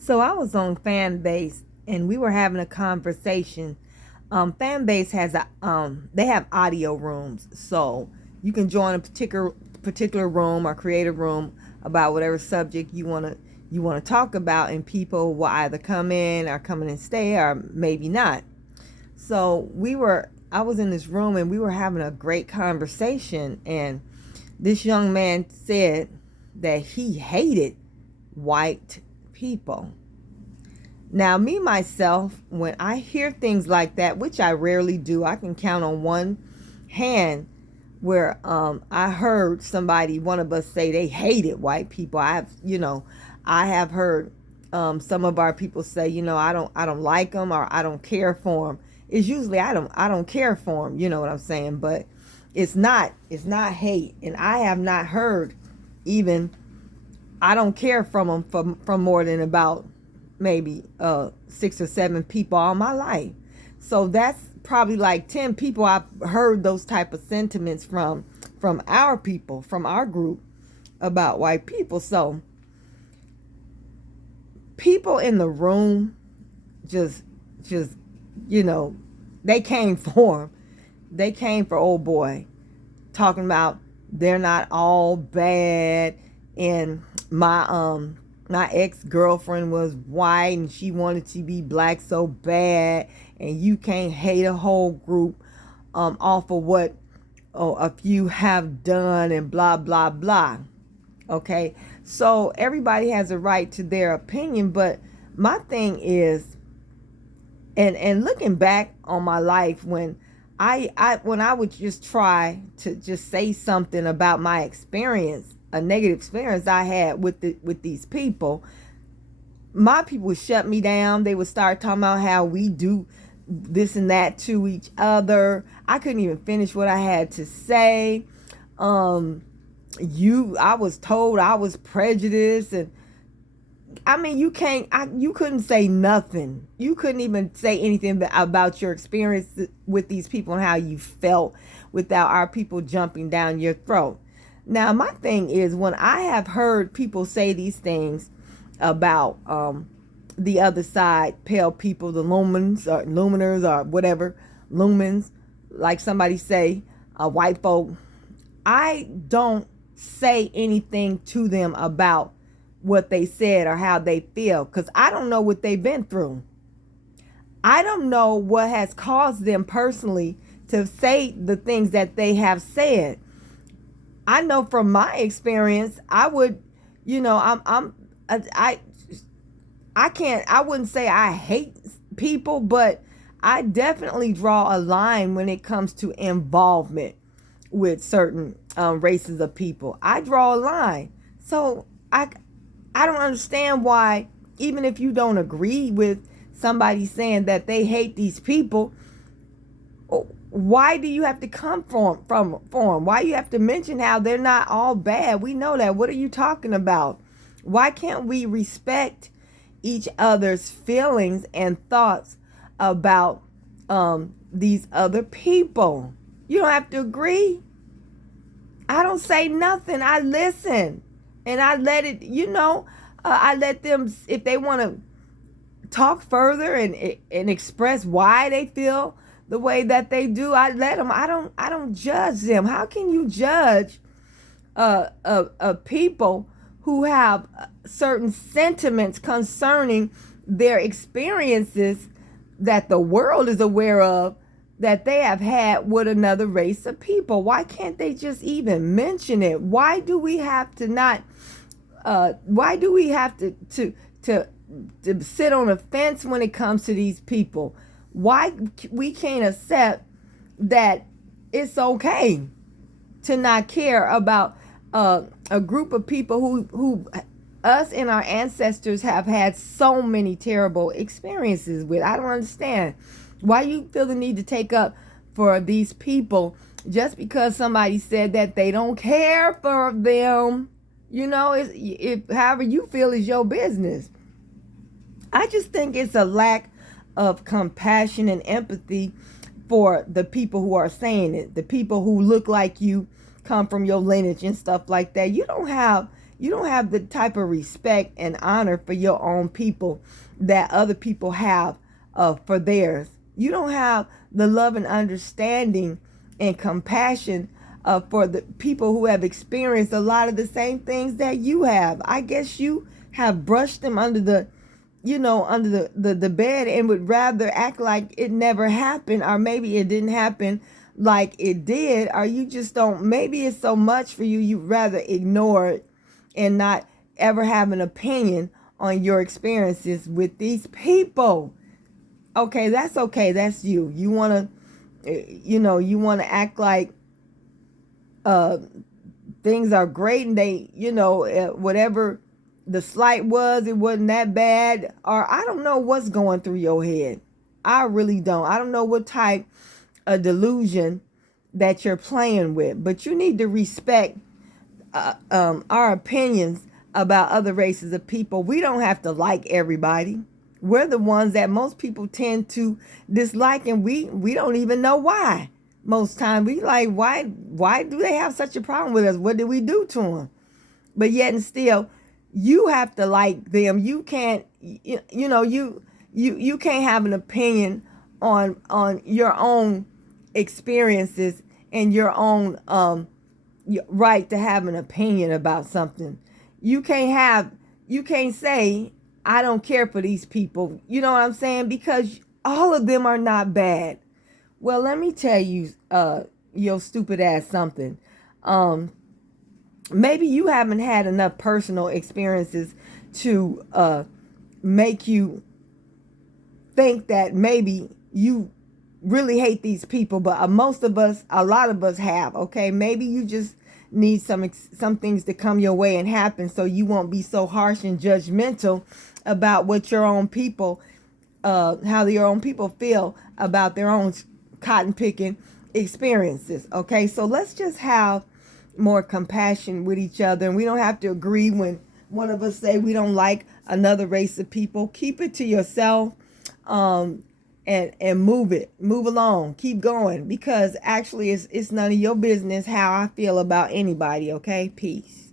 So I was on Fanbase and we were having a conversation. Fanbase has they have audio rooms, so you can join a particular room or create a room about whatever subject you wanna talk about, and people will either come in or come in and stay or maybe not. So I was in this room and we were having a great conversation, and this young man said that he hated white people. Now, me myself, when I hear things like that, which I rarely do, I can count on one hand where I heard one of us say they hated white people. I have heard some of our people say, I don't like them, or I don't care for them. It's usually I don't care for them. You know what I'm saying? But it's not hate, and I have not heard even I don't care from them from more than about maybe 6 or 7 people all my life. So that's probably like 10 people I've heard those type of sentiments from our people, from our group, about white people. So people in the room just you know they came for him. They came for old boy, talking about they're not all bad, and my ex-girlfriend was white and she wanted to be black so bad, and you can't hate a whole group off of what a few have done, and blah blah blah. Okay, so everybody has a right to their opinion, but my thing is, and looking back on my life, when I would just try to just say something about my experience, a negative experience I had with these people, my people would shut me down. They would start talking about how we do this and that to each other. I couldn't even finish what I had to say. I was told I was prejudiced, and I mean, you couldn't say nothing. You couldn't even say anything about your experience with these people and how you felt, without our people jumping down your throat. Now, my thing is, when I have heard people say these things about the other side, pale people, the lumens or luminers or whatever, lumens, like somebody say, white folk, I don't say anything to them about what they said or how they feel, because I don't know what they've been through. I don't know what has caused them personally to say the things that they have said. I know from my experience, I would, I wouldn't say I hate people, but I definitely draw a line when it comes to involvement with certain races of people. I draw a line. So I don't understand why, even if you don't agree with somebody saying that they hate these people, why do you have to come for them? Why you have to mention how they're not all bad? We know that. What are you talking about? Why can't we respect each other's feelings and thoughts about these other people? You don't have to agree. I don't say nothing. I listen. And I let it, I let them, if they want to talk further and express why they feel the way that they do, I let them. I don't judge them. How can you judge people who have certain sentiments concerning their experiences that the world is aware of, that they have had with another race of people? Why can't they just even mention it? Why do we have to not? Why do we have to sit on a fence when it comes to these people? Why we can't accept that it's okay to not care about a group of people who us and our ancestors have had so many terrible experiences with? I don't understand why you feel the need to take up for these people just because somebody said that they don't care for them. If however you feel is your business. I just think it's a lack of compassion and empathy for the people who are saying it, the people who look like you, come from your lineage and stuff like that. You don't have You don't have the type of respect and honor for your own people that other people have for theirs. You don't have the love and understanding and compassion for the people who have experienced a lot of the same things that you have. I guess you have brushed them under the the bed and would rather act like it never happened, or maybe it didn't happen like it did, or you just don't, maybe it's so much for you, you'd rather ignore it and not ever have an opinion on your experiences with these people. Okay, that's okay. That's you. You want to act like things are great, and they, whatever the slight was, it wasn't that bad. Or I don't know what's going through your head. I really don't. I don't know what type of delusion that you're playing with, but you need to respect our opinions about other races of people. We don't have to like everybody. We're the ones that most people tend to dislike, and we don't even know why. Most time we like, why do they have such a problem with us? What did we do to them? But yet and still, you have to like them. You can't, you can't have an opinion on your own experiences and your own right to have an opinion about something. You can't say, I don't care for these people. You know what I'm saying? Because all of them are not bad. Well, let me tell you, your stupid ass something. Maybe you haven't had enough personal experiences to make you think that maybe you really hate these people, but a lot of us have. Okay, maybe you just need some things to come your way and happen, so you won't be so harsh and judgmental about what your own people, how your own people feel about their own cotton picking experiences. Okay, so let's just have more compassion with each other, and we don't have to agree when one of us say we don't like another race of people. Keep it to yourself, and move along, keep going, because actually it's none of your business how I feel about anybody. Okay, peace.